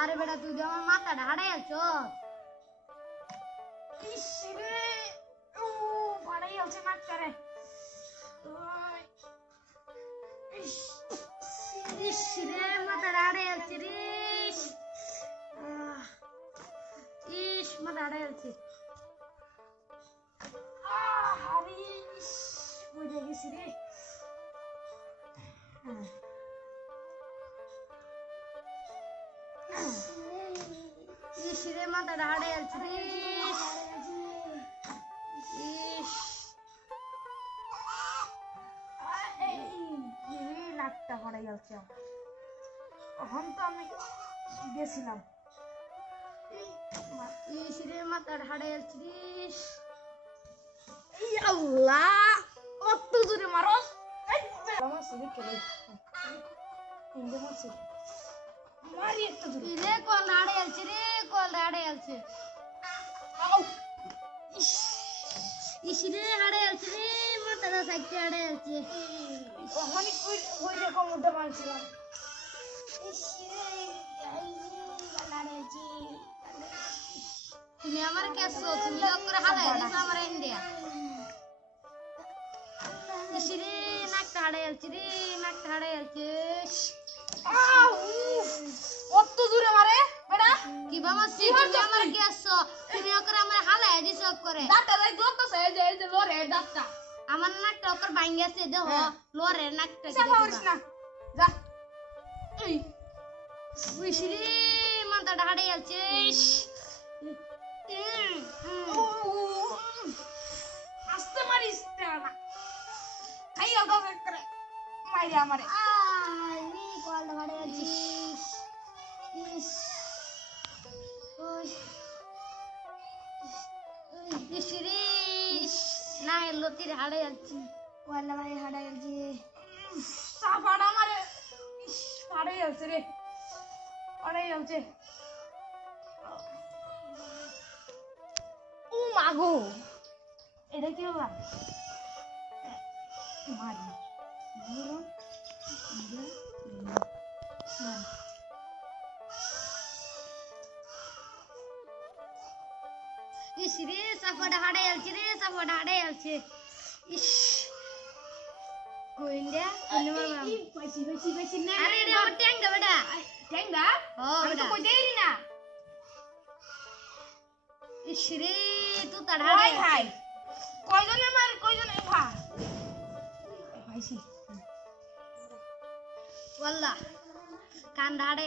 আরে বেটা তুই যে আমার মাথাটা হারাই আছো। ইস রে ও ফাড়াই আছে নাকটারে। ইস ইস রে মাথাটা হারাই আছে রে। ইস মাথা হারাই আছে। আরে ইস বুঝে গেছি রে। ইস রে মাথাটা হারাই আছে রে। ইস নাকটা ফাড়াই যাচ্ছে এখন তো আমি গেছিলাম। ইস রে মাথাটা হারাই আছে রে। এই আল্লাহ কত জোরে মারো। মারি একটা জোরে। রে কল হারাই আছে রে, কল হারাই আছে। ইস ইস রে হারাই আছে রে, মাথাটা সাইডে হারাই আছে। অনেক ওই রকম উঠে মারছিলাম। তুমি আমার কেসো, তুমি লক করে হালাই দিছো আমার ইন্ডিয়া। ইস রে নাকটা হারাই আছে রে, নাকটা হারাই আছে। কত জোরে মারে বেটা। কি বাবা তুমি আমার কেসো, তুমি ওকরে আমার হালাই দিছো করে। দাঁতটা দেখ দোতছে এই যে লরে দাঁতটা। আমার নাকটা ওকর ভাঙ্গেছে দেখো, লোরে নাকটা কি সাফা করিস না যা। এই ইস রে মাথাটা হারাই আছে। আস্তে মারিস না খাইয়া দাও করে মাইরা আমারে। রে কল হারাই আছে। ইস ওই ইস রে না লতির হারাই আছে। ওয়ালা ভাই হারাই গেছে সাফাটা আমারে। ইস হারাই গেছে রে, হারাই গেছে। ও মাগো এটা কি হলো? মারি ইস রে সাফাটা হারাই আছে রে, সাফাটা হারাই আছে। ইস কইন্ডা কোনে মারবা পাইছি পাইছি পাইছি না। আরে রে আমার ট্যাঙ্গা বেটা ঠেঙ্গা ও আমি তো বেটা কই দেইরি না। ইস রে তুই তার হাই হারাই হাই কয়জনে মার কয়জনে ভা পাইছি। ওয়াল্লাহ কান্দা হারাই